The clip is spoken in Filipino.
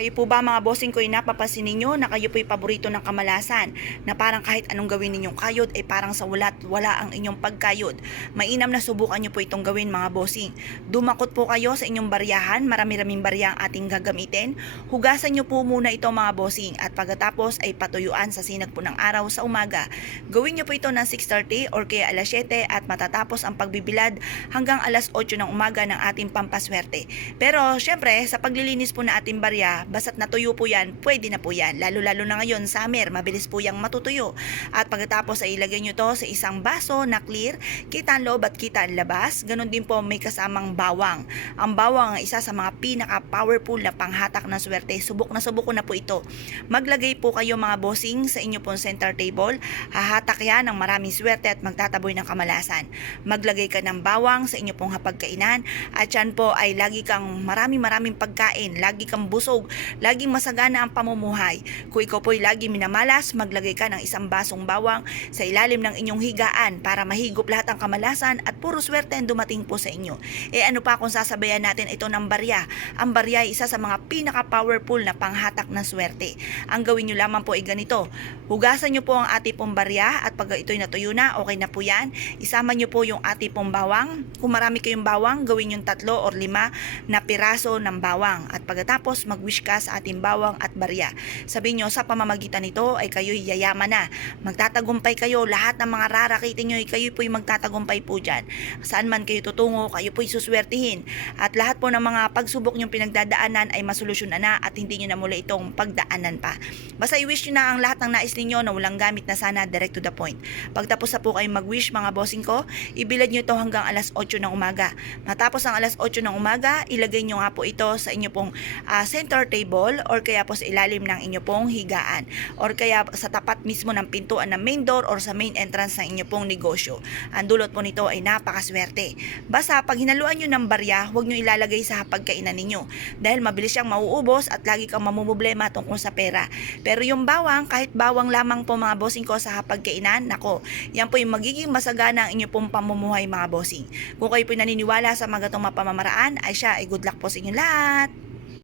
Kayo po ba mga bossing ko ay napapansin ninyo na kayo po'y paborito ng kamalasan na parang kahit anong gawin ninyong kayod ay parang sa wala ang inyong pagkayod. Mainam na subukan nyo po itong gawin mga bossing. Dumakot po kayo sa inyong baryahan, marami-raming barya ang ating gagamitin. Hugasan nyo po muna ito mga bossing at pagkatapos ay patuyuan sa sinag po ng araw sa umaga. Gawin nyo po ito ng 6:30 or kaya alas 7 at matatapos ang pagbibilad hanggang alas 8 ng umaga ng ating pampaswerte. Pero syempre sa paglilinis po na ating barya, basta't natuyo po yan, pwede na po yan. Lalo-lalo na ngayon, summer, mabilis po yang matutuyo. At pagkatapos ay ilagay nyo to sa isang baso na clear, kita ang loob at kita ang labas. Ganon din po may kasamang bawang. Ang bawang ang isa sa mga pinaka-powerful na panghatak ng swerte. Subok ko na po ito. Maglagay po kayo mga bossing sa inyo pong center table. Hahatak yan ng maraming swerte at magtataboy ng kamalasan. Maglagay ka ng bawang sa inyo pong hapagkainan at yan po ay lagi kang maraming pagkain, lagi kang busog, laging masagana ang pamumuhay. Kung ikaw po'y lagi minamalas, maglagay ka ng isang basong bawang sa ilalim ng inyong higaan para mahigop lahat ang kamalasan at puro swerte ang dumating po sa inyo. Ano pa kung sasabayan natin ito ng barya? Ang barya ay isa sa mga pinaka-powerful na panghatak ng swerte. Ang gawin nyo lamang po ay ganito. Hugasan nyo po ang ati pong barya at pag ito'y natuyo na, okay na po yan. Isama nyo po yung ati pong bawang. Kung marami kayong bawang, gawin yung 3 or 5 na piraso ng bawang. At pagkatapos mag-wish ka sa ating bawang at barya. Sabihin nyo, sa pamamagitan nito ay kayo'y yayaman na. Magtatagumpay kayo. Lahat ng mga rarakitin nyo ay kayo po'y magtatagumpay po dyan. Saan man kayo tutungo, kayo po'y suswertihin. At lahat po ng mga pagsubok nyong pinagdadaanan ay masolusyonan na at hindi nyo na mula itong pagdaanan pa. Basta i-wish nyo na ang lahat ng nais ninyo na walang gamit na sana, direct to the point. Pagtapos na po kayo mag-wish mga bossing ko, ibilad nyo ito hanggang alas 8 ng umaga. Matapos ang alas 8 ng umaga, ilagay nyo nga po ito sa inyo pong center table or kaya po sa ilalim ng inyo pong higaan or kaya sa tapat mismo ng pintuan ng main door or sa main entrance ng inyo pong negosyo. Ang dulot po nito ay napakaswerte. Basta pag hinaluan nyo ng barya, huwag nyo ilalagay sa hapagkainan ninyo dahil mabilis siyang mauubos at lagi kang mamumblema tungkol sa pera. Pero yung bawang, kahit bawang lamang po mga bossing ko sa hapagkainan, nako, yan po yung magiging masagana ang inyo pong pamumuhay mga bossing. Kung kayo po naniniwala sa mga gatong pamamaraan, ay siya ay good luck po sa inyo lahat.